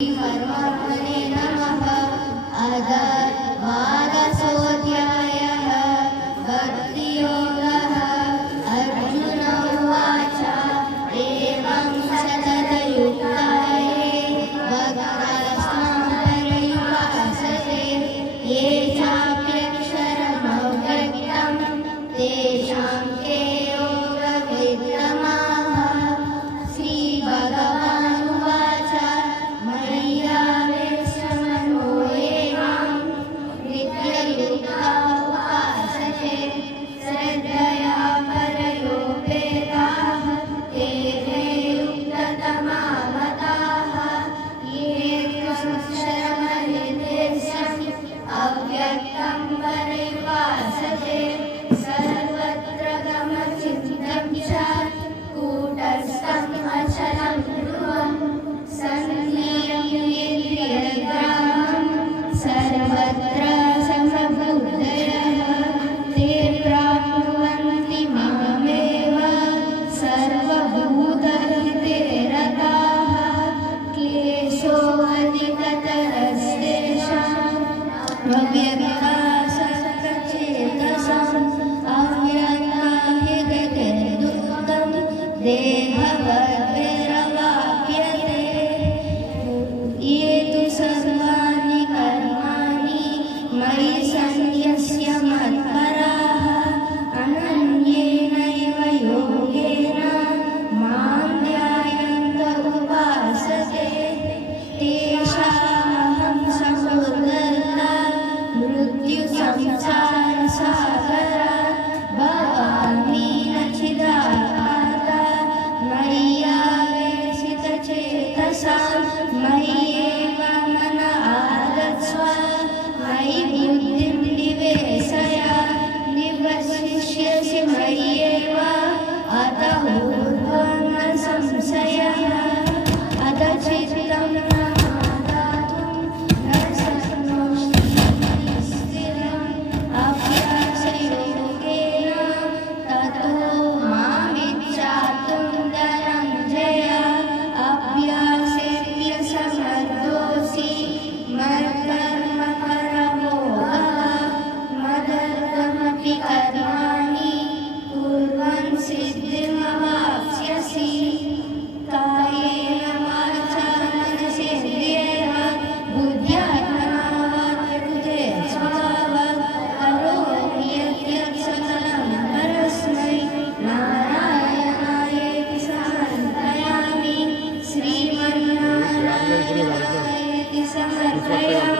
परमात्मने नमः। द्वादशोऽध्यायः भक्तियोगः। अर्जुन उवाच एवं सततयुक्ताये भक्तास्मां पर्युपासते ये चाप्यक्षरमव्यक्तं तेषां के योगवित्तमाः। श्रीभगवानुवाच मय्यावेशमनो ये मां नित्ययुक्ता उपासते श्रद्धया परयोपेताः ते मे युक्ततमा मताः। ये त्वमक्षरमनिर्देश्यम् अव्यक्तं पर्युपासते सर्वत्र गमचिन्तं च कूटस्थम् अचलं ध्रुवम् सन्नियम्येन्द्रियग्रामं सर्वत्र समबुद्धयः ते प्राप्नुवन्ति मामेव सर्वभूतहिते रताः। क्लेशोऽधिकतरस्तेषाम् अव्यक्तासक्तचेतसाम् अव्यक्ता हि गतिर्दुःखं देहवद्भिरवाप्यते। ये तु सर्वाणि कर्माणि मयि सन्न्यस्य मत्पराः अनन्येनैव योगेन मां ध्यायन्त उपासते तेषामहं समुद्धर्तात् मृत्युसंसारसागरात् भवामि न चिदापातात्। मय्यावेशितचेतसां मय्येव मन आदत्स्व मयि बुद्धिं निवेशय निवसिष्यसि मय्येव अत ऊर्ध्वं न संशयः। अथ चित्तं न मादातुं न शक्नोषि स्थिरम् अभ्यासयोगेन ततो मामिच्छातुं धनञ्जय। अभ्यासेऽप्यसमर्थोऽसि मत्कर्म परमो भव। मदर्थमपि कर्माणि कुर्वन् सिद्धिमवाप्स्यसि। कायेन वाचा मनसेन्द्रियैर्वा बुद्ध्यात्मना वा प्रकृते स्वभावात् करोमि यद्यत् सकलं परस्मै नारायणायेति समर्पयामि। श्रीमन्नारायणायेति समर्पयामि।